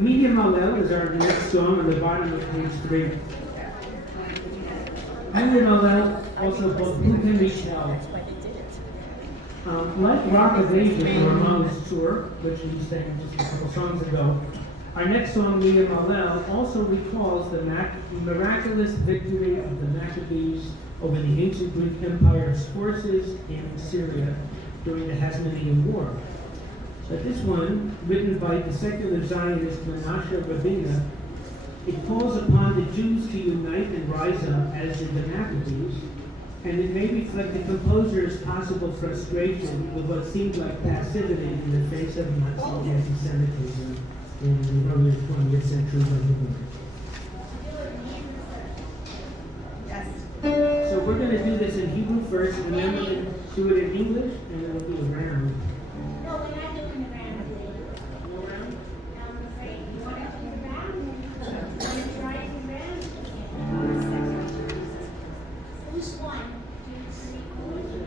Medium Hallel is our next song on the bottom of page 3. Medium Hallel, also called Who Can We Tell? Like Rock of Ages, or Ramones tour, which we sang just a couple songs ago, our next song, Medium Hallel, also recalls the miraculous victory of the Maccabees over the ancient Greek Empire's forces in Syria during the Hasmonean War. But this one, written by the secular Zionist Menashe Rabina, it calls upon the Jews to unite and rise up as did the Maccabees, and it may reflect the composer's possible frustration with what seemed like passivity in the face of Nazi anti-Semitism in the early 20th century of the world. Yes. So we're going to do this in Hebrew first, and then we're going to do it in English, and then we'll do a round. No, we're not doing the round, please. No round? I'm afraid. You want to do the round? You try the round? Who's one? 2, 3, 4.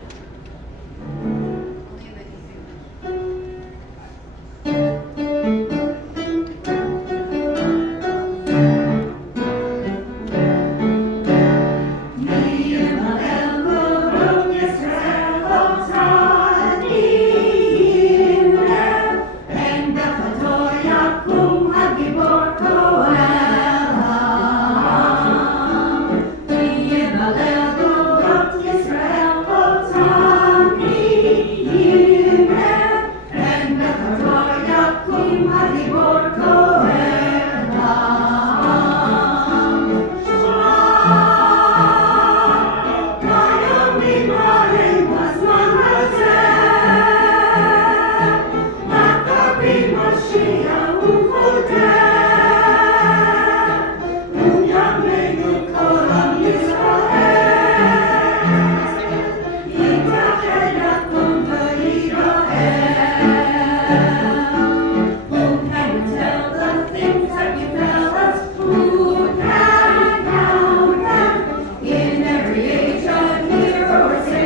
In every age, a hero or saint.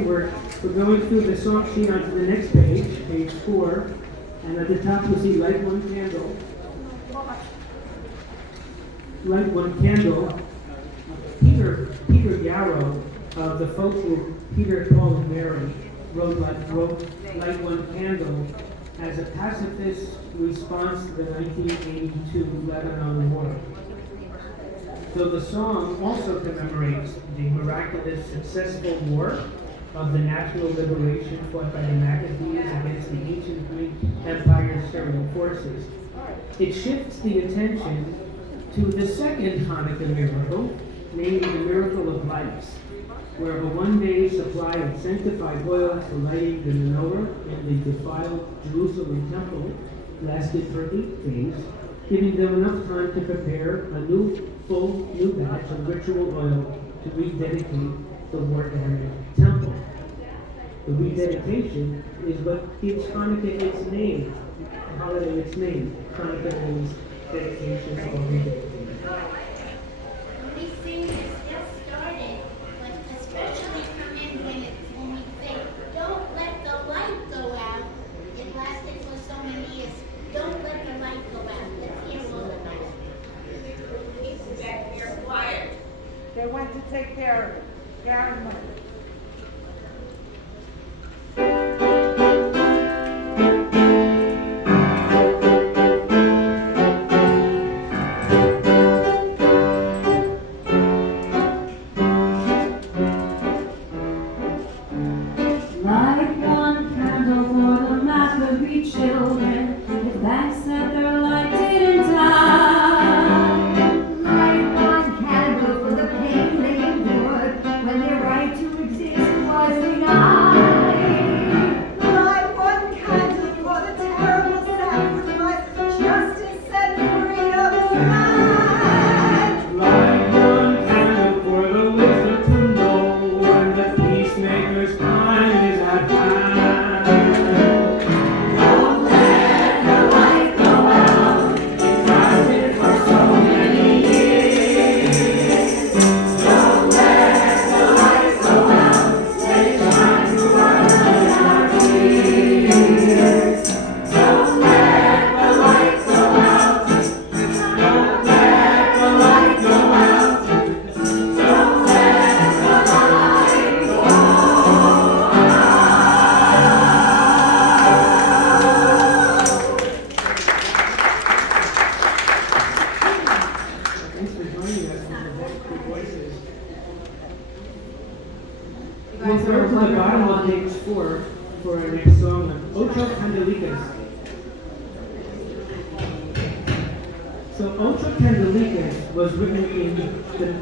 Okay, we're going through the song sheet onto the next page, page 4. And at the top you'll see Light One Candle. Light One Candle. Peter Yarrow of the folk group Peter, Paul, and Mary wrote Light One Candle as a pacifist response to the 1982 Lebanon War. So the song also commemorates the miraculous successful war of the national liberation fought by the Maccabees against the ancient Greek Empire's Syrian forces. It shifts the attention to the second Hanukkah miracle, namely the miracle of lights, where a one-day supply of sanctified oil for lighting the menorah in the defiled Jerusalem temple lasted for 8 days, giving them enough time to prepare a full new batch of ritual oil to rededicate the war-damaged temple. The rededication is what gives Hanukkah its name, the holiday its name. Hanukkah means dedication or rededication. These things are still started, but especially come in when we say, don't let the light go out. It lasted for so many years. Don't let the light go out. Let's hear all of that. Back here, quiet. They went to take care of it. Gary Murray. Light one candle for the Maccabee children, if thanks that their light didn't die. Light one candle for the pain they endured when their right to exist was denied. Light one candle for the terrible sacrifice, justice and freedom denied. Light one candle for the wisdom to know when the peacemaker's time is at hand. Don't let the light go out. It lasted for so many years. Don't let the light go out. Let it shine through our tears. Don't let the light go out. Don't let the light go out. Don't let the light go Thanks for joining us in the Good Voices. We'll go to the bottom of page 4 for our next song, Ocho Candelicas. So Ocho Candelicas was written in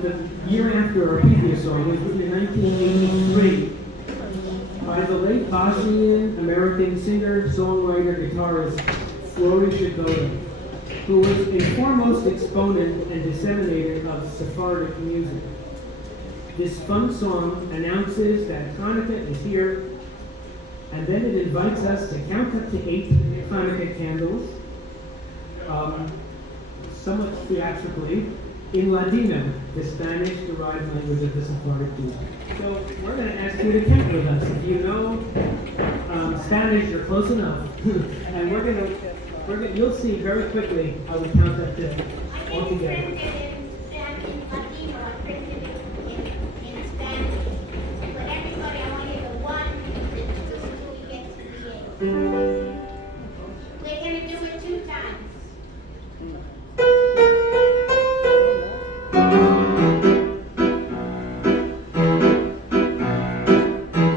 the year after our previous song. It was written in 1983 by the late Bosnian-American singer, songwriter, guitarist Flory Jagoda, who was a foremost exponent and disseminator of Sephardic music. This fun song announces that Hanukkah is here, and then it invites us to count up to 8 Hanukkah candles, somewhat theatrically, in Ladino, the Spanish-derived language of the Sephardic people. So we're going to ask you to count with us. If you know Spanish, you're close enough, and you'll see very quickly how we count up to all I didn't together. print it in Latino, I printed it in Spanish. But everybody, I want to hear the 1, just till we get to the 8. We're going to do it 2 times.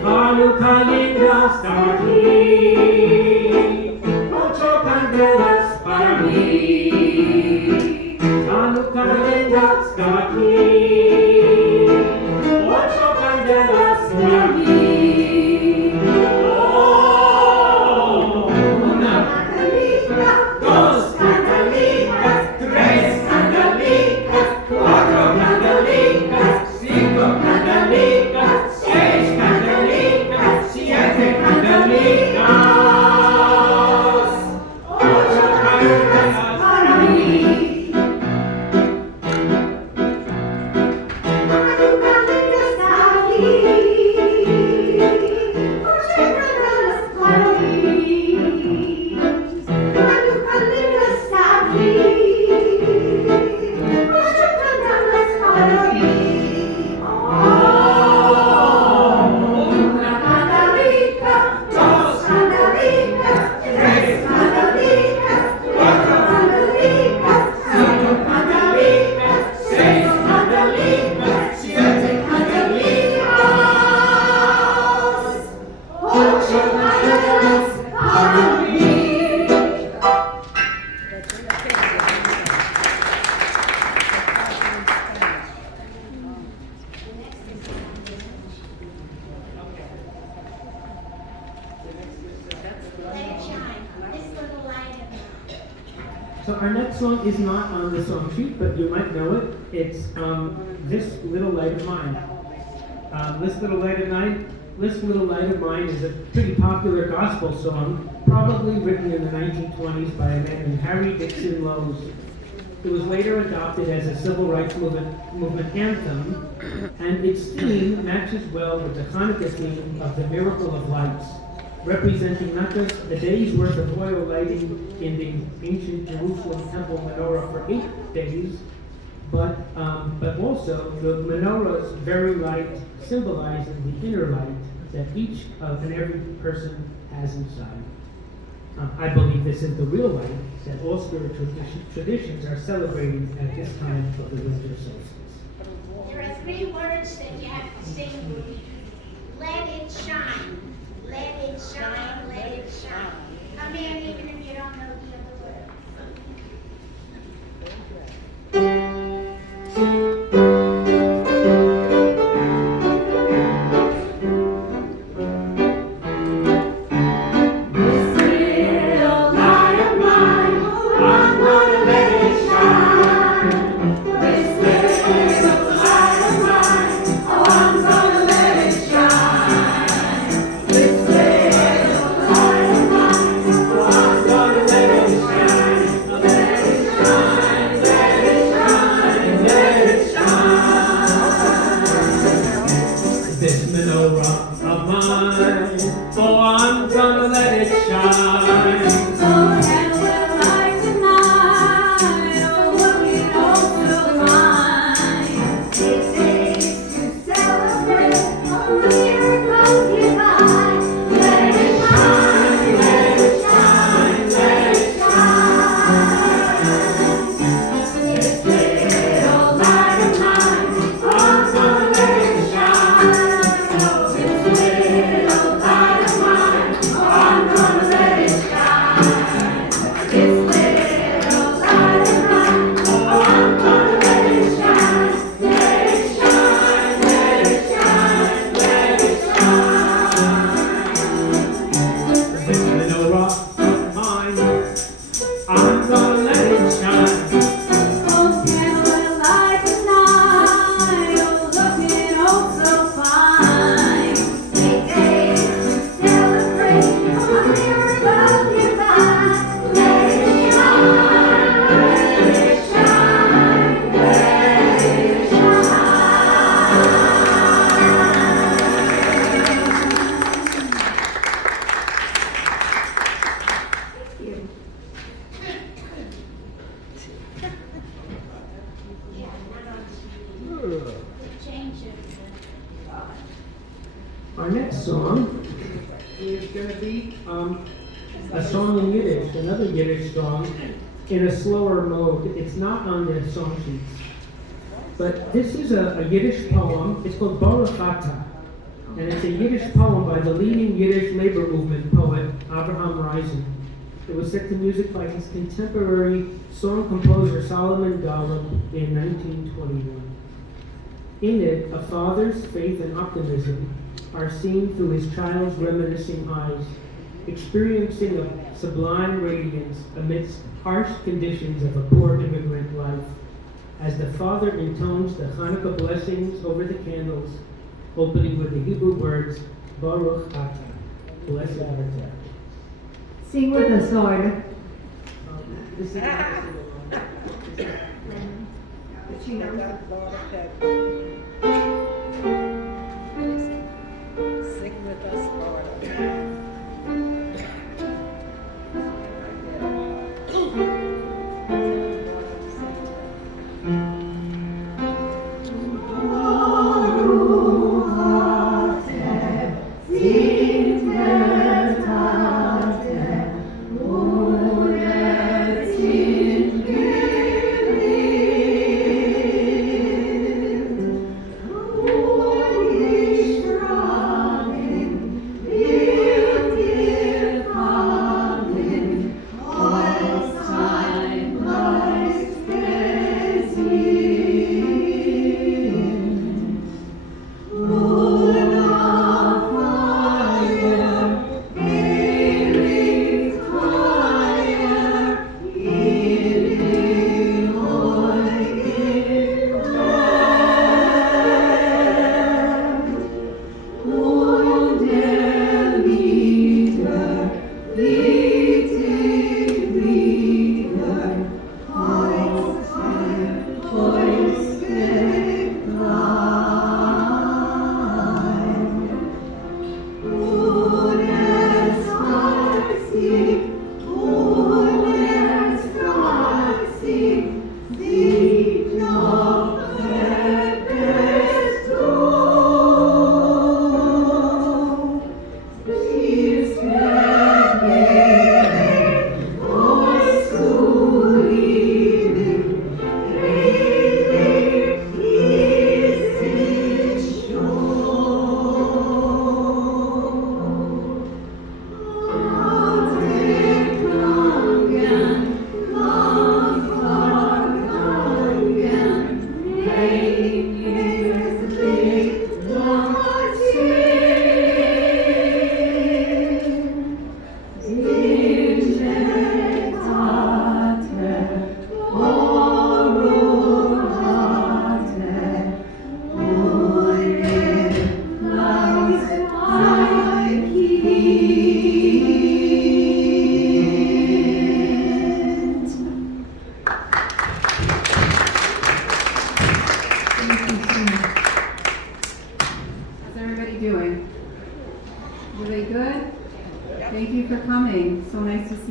Hanukkah linda está aquí, ocho candelas para mí. Hanukkah linda está aquí, ocho candelas para mí. Oh, una candelita, dos candelitas, tres candelitas, cuatro candelitas, cinco candelitas, seis candelitas, siete candelitas, ocho candelas para mí. our next song is not on the song sheet, but you might know it. It's This Little Light of Mine. This Little Light of Mine is a pretty popular gospel song, probably written in the 1920s by a man named Harry Dixon Lowes. It was later adopted as a civil rights movement anthem, and its theme matches well with the Hanukkah theme of the miracle of lights, representing not just a day's worth of oil lighting in the ancient Jerusalem temple menorah for 8 days, but also the menorah's very light symbolizing the inner light that each and every person has inside. I believe this is the real light that all spiritual traditions are celebrating at this time of the winter solstice. There are 3 words that you have to sing. Let it shine. Let it shine. Let it shine. Come in even if you don't know the other words. Our next song is going to be a song in Yiddish, another Yiddish song in a slower mode. It's not on the song sheets. But this is a Yiddish poem. It's called Baruch Ata. And it's a Yiddish poem by the leading Yiddish labor movement poet, Avraham Reisen. It was set to music by his contemporary song composer Solomon Golub in 1921. In it, a father's faith and optimism are seen through his child's reminiscing eyes, experiencing a sublime radiance amidst harsh conditions of a poor immigrant life, as the father intones the Hanukkah blessings over the candles, opening with the Hebrew words, Baruch Ata, blessed art thou. Sing with us, Lord. This is She knows. Sing with us, Lord.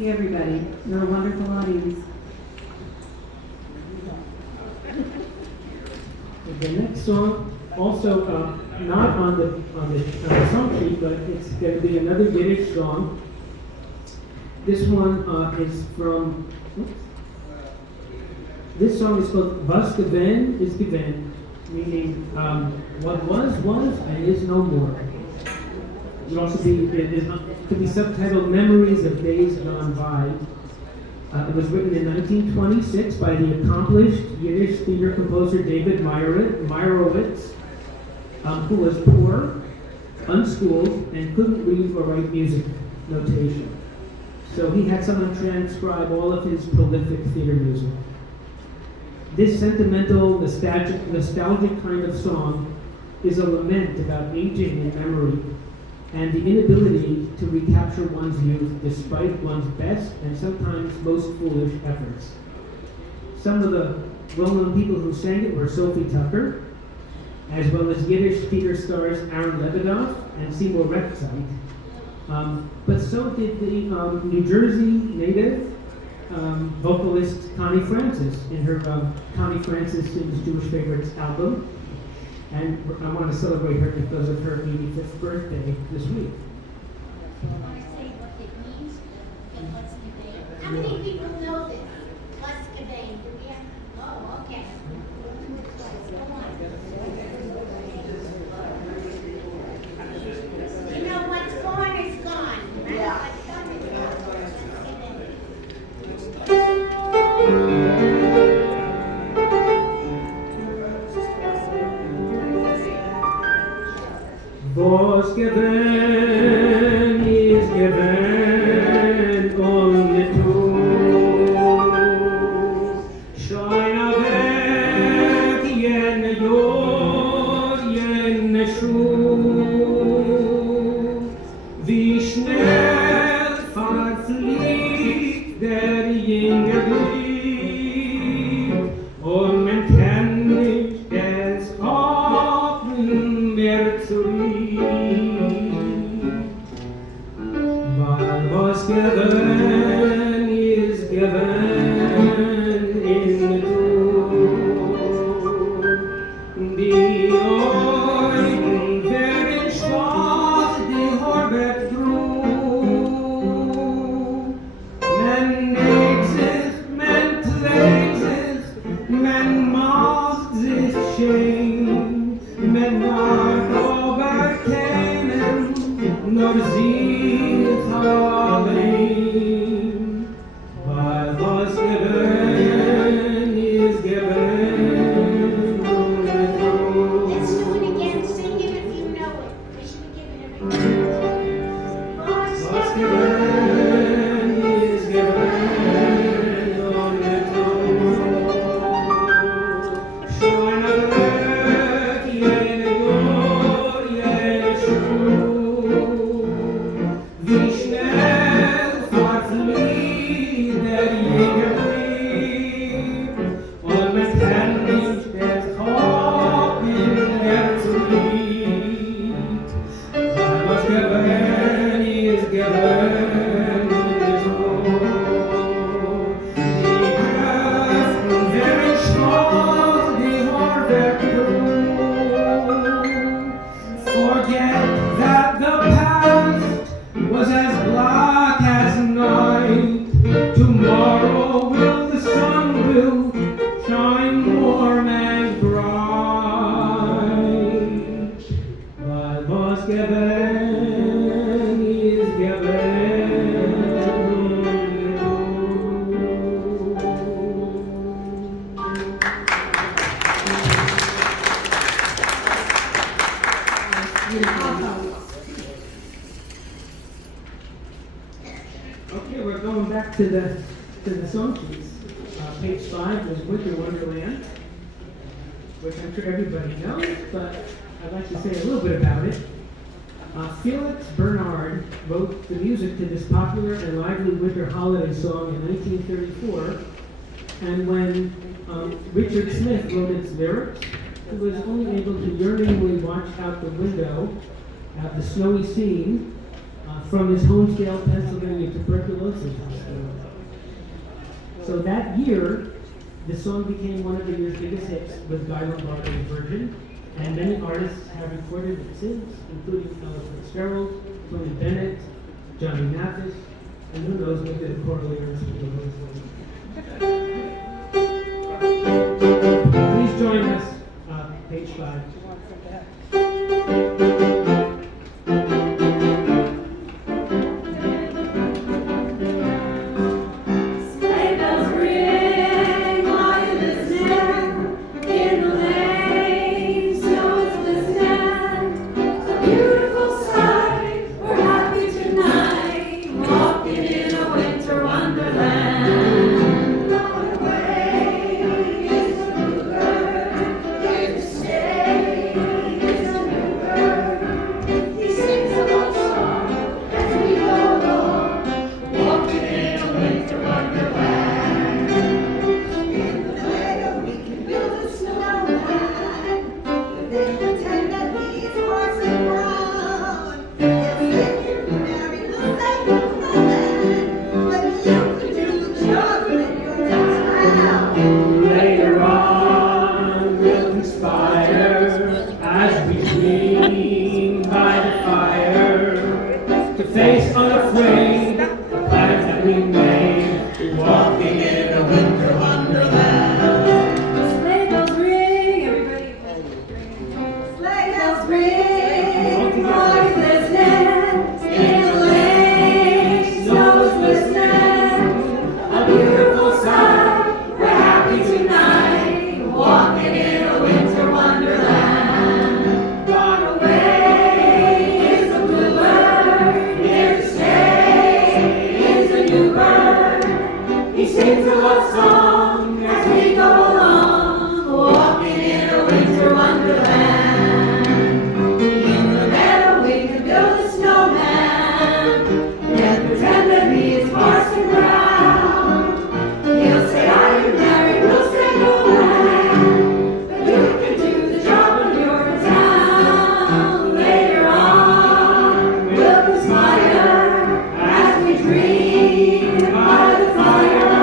see everybody. You're a wonderful audience. The next song, also not on the song sheet, but it's going to be another Yiddish song. This one is from. This song is called "Was gewesen ist gewesen," meaning what was and is no more. It also could be subtitled "Memories of Days Gone By." It was written in 1926 by the accomplished Yiddish theater composer David Meyerowitz, who was poor, unschooled, and couldn't read or write music notation. So he had someone transcribe all of his prolific theater music. This sentimental, nostalgic kind of song is a lament about aging and memory, and the inability to recapture one's youth despite one's best and sometimes most foolish efforts. Some of the well-known people who sang it were Sophie Tucker, as well as Yiddish theater stars Aaron Lebedoff and Seymour Rechtside. But so did the New Jersey native vocalist Connie Francis in her Connie Francis Sings Jewish Favorites album. And I want to celebrate her because of her 85th birthday this week. I want to say what it means, the what's Gewein. How many people know this? What's Gewein? Do we have? Oh, okay. Go on. You know, what's gone is gone. Yeah. What's gone is Was gewesen ist gewesen ohne Tod. Schein weg jene Jahr, jene Schuh. Wie schnell verfliegt der junge Glied und man kann nicht es hoffen mehr zurück. Was given is given in the Tod. Die Augen werden schwach, die Arbeit droht. Man legt sich, man trägt sich, man macht sich schön, man mag aber kennen, nur sich allein. Weil was given is given ohne Tod. Let's do it again. Sing it if you know it. We should be giving everybody. Was given is given ohne Tod. Scheine weg jene Jahr, jene Schuh. Wie schnell verfliegt der junge Blick, und man kann nicht das Hoffen mehr zurück. Weil was given is given ohne Tod. Die Kräfte werden schwach, die Arbeit droht. Forget that the past was as black as night. Tomorrow the sun will shine warm and bright. Weil was given is given ohne Okay, we're going back to the song sheets. Page 5 was Winter Wonderland, which I'm sure everybody knows, but I'd like to say a little bit about it. Felix Bernard wrote the music to this popular and lively winter holiday song in 1934, and when Richard Smith wrote its lyrics, he was only able to yearningly watch out the window at the snowy scene from his Homesdale, Pennsylvania tuberculosis hospital. So that year, the song became one of the year's biggest hits with Guy Lombardo's version, and many artists have recorded it since, including Ella Fitzgerald, Tony Bennett, Johnny Mathis, and who knows, maybe the Corlears will do those. Please join us, page 5. Sleigh bells ring, are you listening? In the lane, snow is glistening. A beautiful sight, we're happy tonight, walking in a winter wonderland. Going away is a bluebird, here to stay is a new bird. He sings a love song as we go along, walking in a winter wonderland. In the meadow we can build a snowman, then pretend that he's horse and brown. He'll say you're married, we'll say you're crying, but you can do the job when you're downtown. Later on, we'll conspire as we dream by the fire to face unafraid the plans that we made, walking in a winter wonderland. Sleigh bells ring, everybody. Sleigh bells ring, are you listening? In the lane, snow is glistening. A beautiful sight, we're happy tonight, walking in a winter wonderland. Gone away is the bluebird, here to stay is a new bird. He sings a love song as we go along, walking in a winter wonderland. In the meadow we can build a snowman, then pretend that he is Parson Brown. He'll say, are you married? We'll say no way, but you can do the job when you're in town. Later on, we'll conspire as we dream by the fire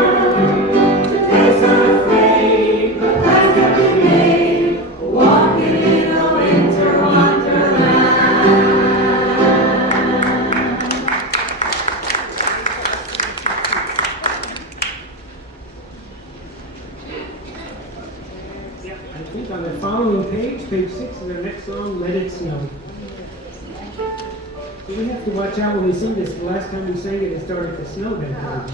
to face unafraid the plans that we made, walking in a winter wonderland. I think on the following page, page 6 is the next song, Let It Snow. So we have to watch out when we sing this. The last time we sang it, it started to snow that day.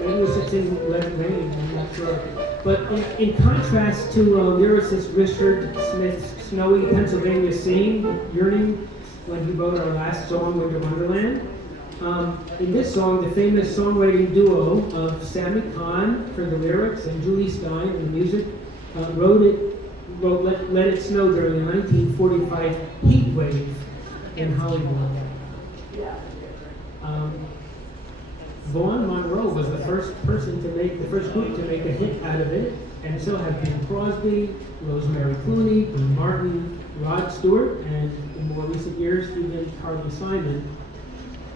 Maybe we should sing Let It Rain, I'm not sure. But in contrast to lyricist Richard Smith's snowy Pennsylvania yearning, when he wrote our last song, Winter Wonderland, in this song, the famous songwriting duo of Sammy Kahn for the lyrics and Julie Stein for the music wrote Let It Snow during the 1945 heat wave in Hollywood. Vaughn Monroe was the first group to make a hit out of it, and so have Bing Crosby, Rosemary Clooney, Dean Martin, Rod Stewart, and in more recent years, even Carly Simon.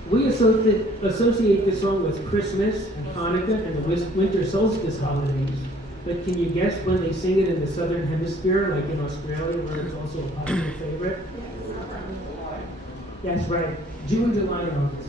We associate this song with Christmas and Hanukkah and the winter solstice holidays. But can you guess when they sing it in the southern hemisphere, like in Australia, where it's also a popular favorite? That's right, June, July, and August.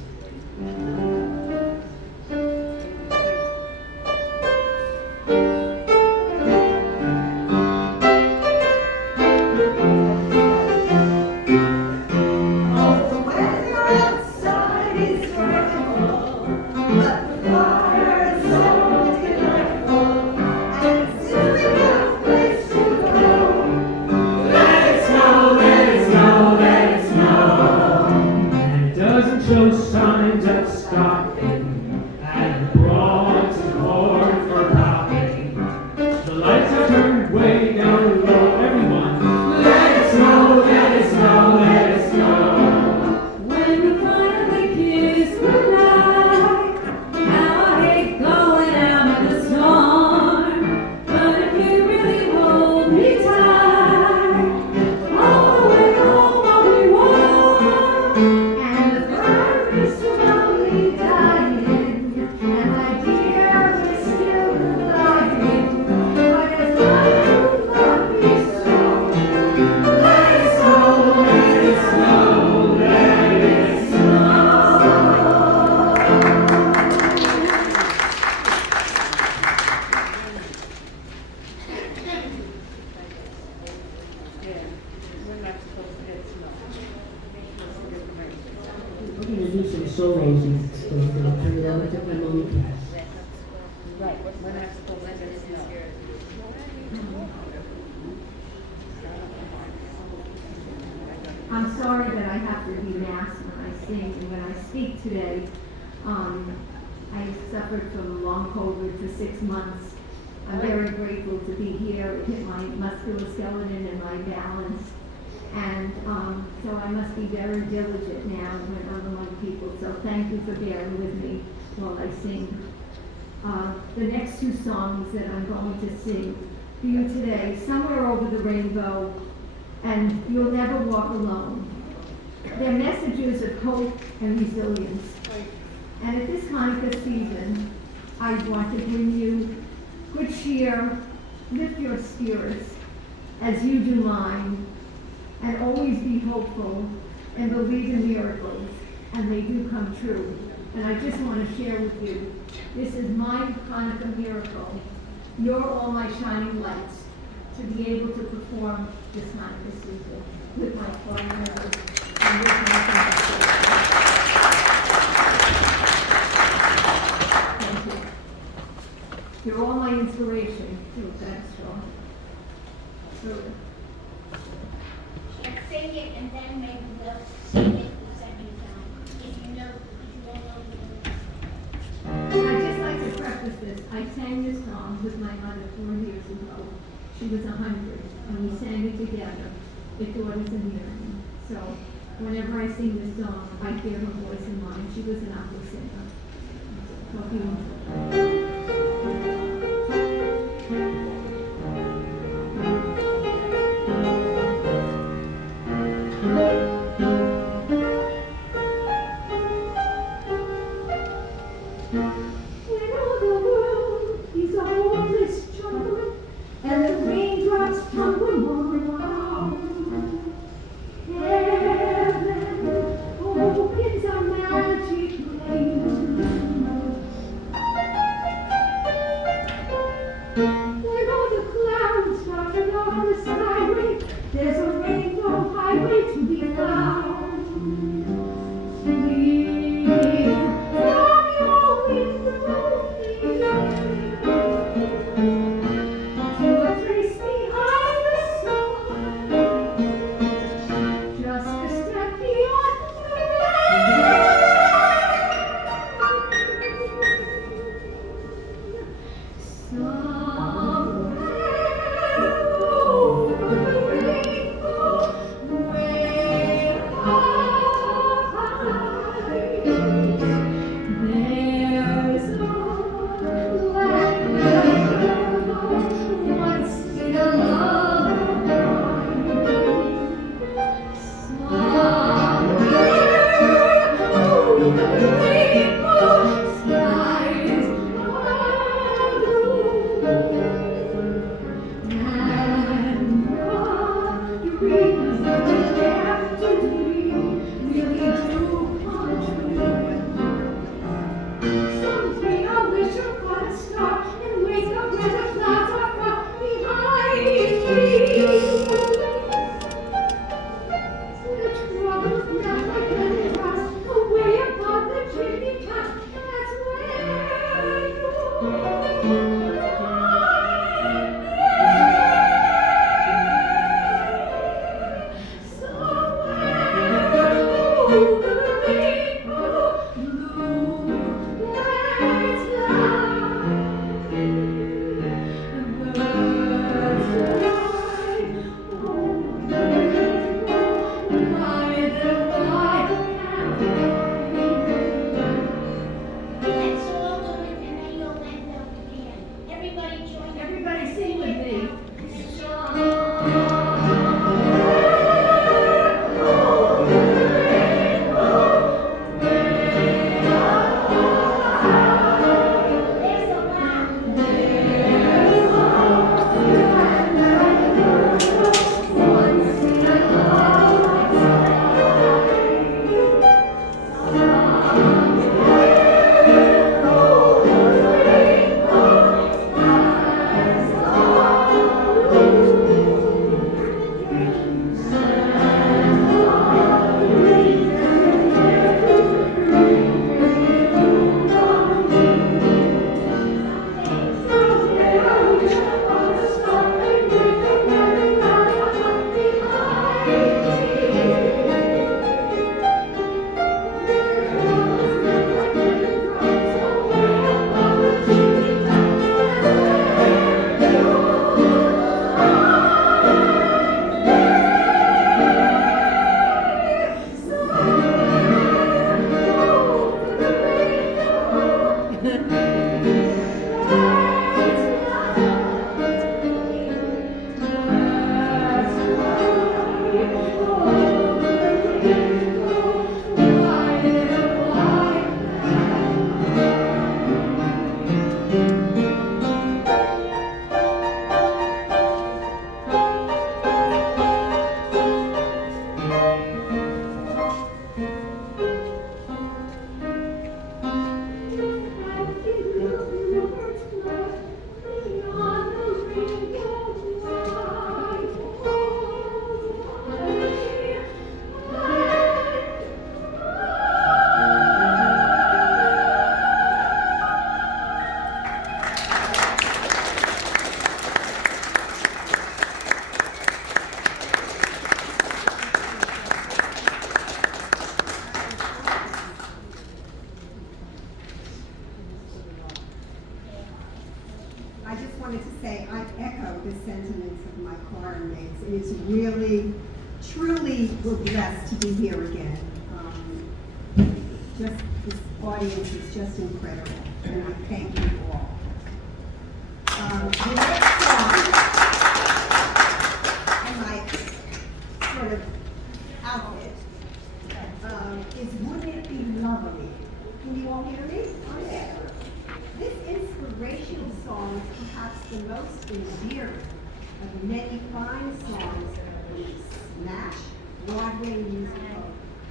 Oh, the weather outside is frightful, but the fire is so delightful, and since we got a place to go, let it snow, let it snow, let it snow. And it doesn't show signs of stopping, and the broads and corn for popping. I'm sorry that I have to be masked when I sing and when I speak today. I suffered from long COVID for 6 months. I'm very grateful to be here. It hit my musculoskeleton and my balance. And so I must be very diligent now when I'm among people. So thank you for bearing with me while I sing. The next 2 songs that I'm going to sing for you today, Somewhere Over the Rainbow and You'll Never Walk Alone. They're messages of hope and resilience. And at this Hanukkah season, I want to bring you good cheer, lift your spirits as you do mine, and always be hopeful and believe in miracles, and they do come true. And I just want to share with you, this is my Hanukkah miracle. You're all my shining lights to be able to perform this Hanukkah season with my choir members and with my congregation. Thank you. You're all my inspiration to that strong. Sing it and then maybe we'll sing it the second time. If you don't know the lyrics. I'd just like to preface this. I sang this song with my mother 4 years ago. She was 100, and we sang it together. It taught us in hearing. So whenever I sing this song, I hear her voice in mine. She was an opera singer. Hope you enjoy. say I echo the sentiments of my choir mates. It is really, truly, we're blessed to be here again. Just this audience is just incredible, and I thank you all. The next song, and my sort of outfit, is "Wouldn't It Be Lovely?" Can you all hear me? Oh, yeah. This inspirational song is perhaps the most endearing of many fine songs from the smash Broadway musical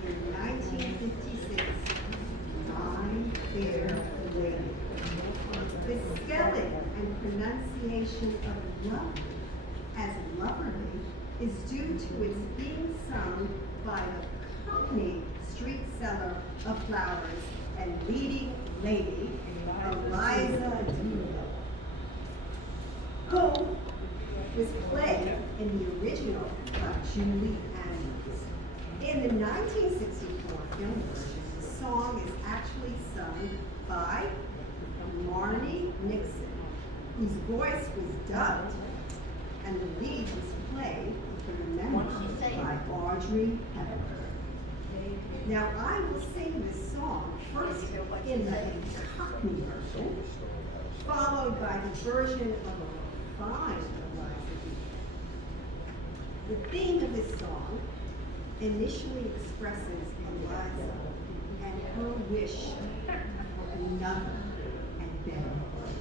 in 1956, My Fair Lady. The spelling and pronunciation of love as loverly is due to its being sung by the company street seller of flowers and leading lady, Eliza Doolittle, who was played in the original by Julie Andrews. In the 1964 film version, the song is actually sung by Marnie Nixon, whose voice was dubbed, and the lead was played, if you remember, by Audrey Hepburn. Now, I will sing this song first in the Cockney version, followed by the version of a fine Eliza Doolittle. The theme of this song initially expresses Eliza and her wish for another and better life.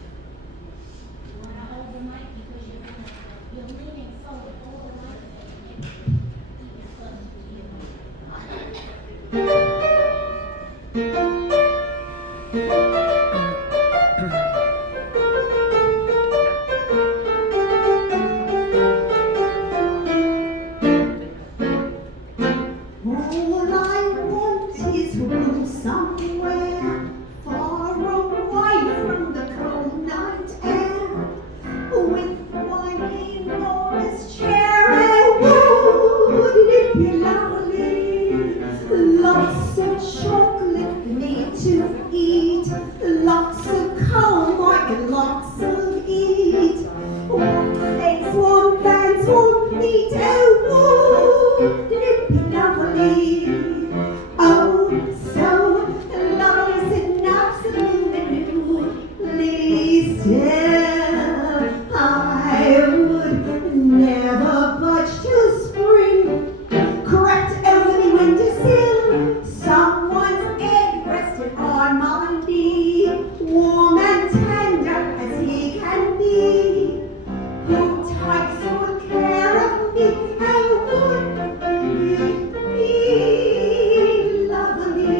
You want to hold the mic because you're leaning forward. Hold the mic. Keep it close to you. All I want is room somewhere far away from the cold night air, with one enormous chair. And wouldn't it be lovely? Lots of chocolate for me to eat, lots of comb, and lots of eat. Warm legs, warm hands, warm feet. Oh, wouldn't it be lovely? Oh, so lovely, sitting absolutely newly still. I would never budge till spring cracked every windowsill. Someone's head rested on my knee, warm and tender as he can be. Who takes good care of me, and wouldn't it be lovely?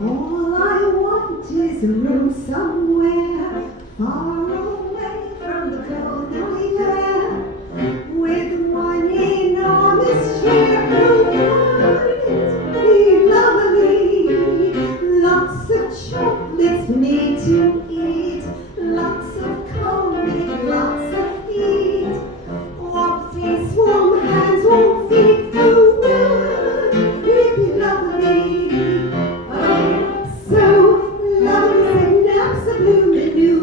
All I want is a room somewhere far away from the cold night air, with one enormous chair. Wouldn't it be lovely? Lots of chocolates for me to eat, lots of combing, lots of heat. Warm face, warm hands, warm feet. Oh, wouldn't it be lovely? Oh, so lovely and absolutely new.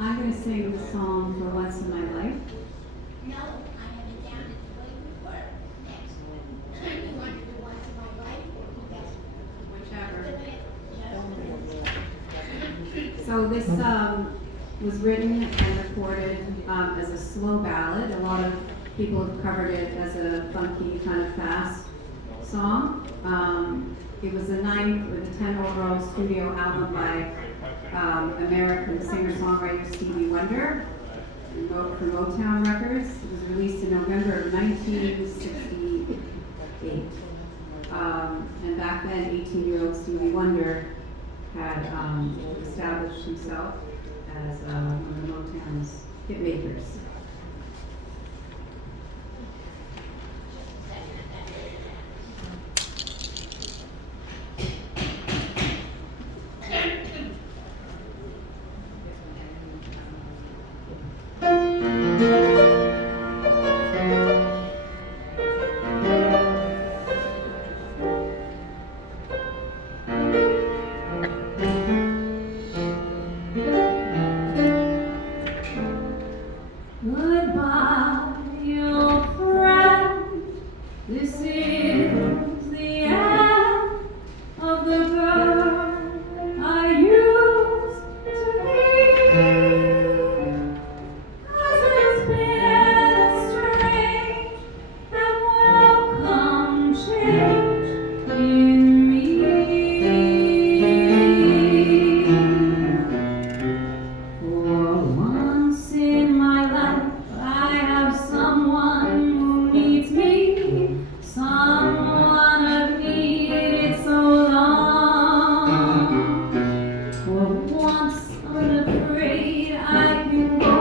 I'm going to sing the song For Once in My Life. No, I have it down as way before next. You want to do once in my life or whichever? So this was written and recorded as a slow ballad. A lot of people have covered it as a funky, kind of fast song. It was the 9th or the 10th overall studio album by American singer-songwriter Stevie Wonder and wrote for Motown Records. It was released in November of 1968. And back then, 18-year-old Stevie Wonder had established himself as one of the Motown's hit makers. Goodbye, old friend. This is the end of the girl I used to be. 'Cause it's been a strange and welcome change in me. For once in my life, I have someone who needs me. Someone I've needed so long. For once, unafraid, I can go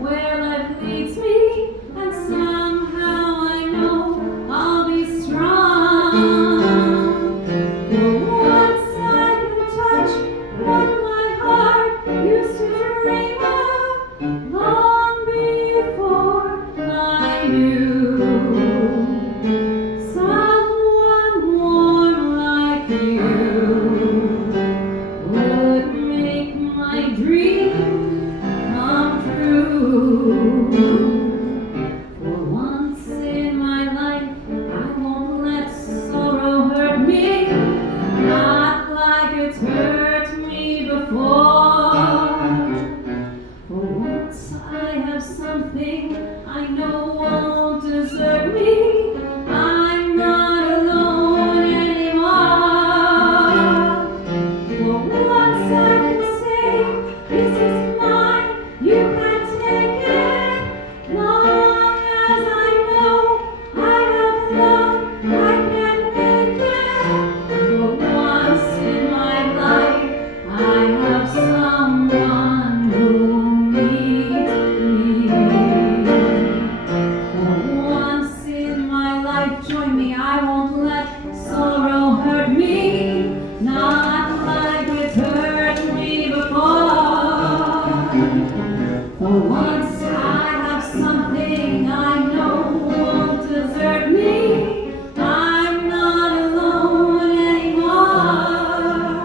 where life leads me, and somehow I know I'll be strong. For once, I can touch what my heart used to dream of long before I knew someone warm like you would make my dream come true. For once in my life, I won't let sorrow hurt me, not like it's hurt me before. For once I have something I know won't desert me. I'm not alone anymore. For once I can say, this is mine, you can take it. Long as I know I have love, I can make it. For once in my life, I have someone who needs me. For once in my life, join me, I won't let sorrow hurt me, not like it's hurt me before. For once I have something I know won't desert me, I'm not alone anymore.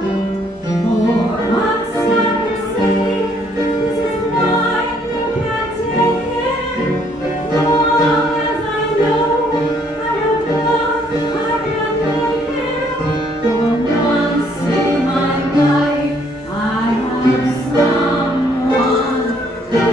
For once I can say, this is mine, you can't take it. Long as I know I have love, I can make it. For once in my life, I have someone who